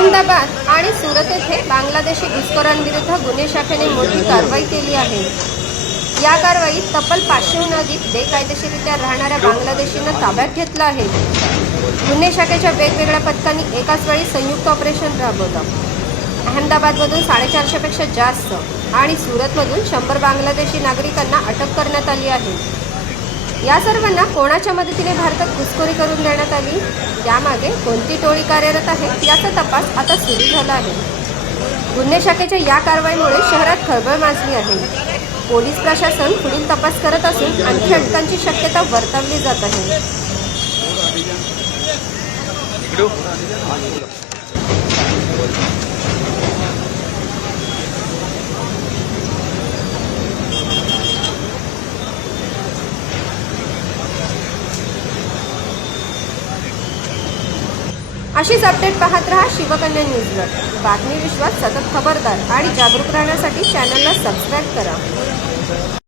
अहमदाबाद आणि सुरत येथे बांगलादेशी घुसखोरांविरुद्ध गुन्हे शाखेने मोठी कारवाई केली आहे. या कारवाईत तब्बल पाचशेहून अधिक बेकायदेशीरित्या राहणाऱ्या बांगलादेशीनं ताब्यात घेतलं आहे. गुन्हे शाखेच्या वेगवेगळ्या पथकांनी एकाच वेळी संयुक्त ऑपरेशन राबवलं. अहमदाबादमधून साडेचारशेपेक्षा जास्त आणि सुरतमधून शंभर बांगलादेशी नागरिकांना अटक करण्यात आली आहे. या सर्वांना कोणाच्या मदतीने भारतात घुसखोरी करून देण्यात आली? यामागे कोणती टोळी कार्यरत आहे? याचा तपास आता सुरू झाला आहे. गुन्हे शाखेच्या या कारवाईमुळे शहरात खळबळ माजली आहे. पोलीस प्रशासन पुढील तपास करत असून आणखी अटकांची शक्यता वर्तवली जात आहे. अशीच अपडेट पाहत रहा शिवकन्या न्यूजवर बातमी विश्वात सतत खबरदार आणि जागरूक राहण्यासाठी चॅनलला सबस्क्राईब करा.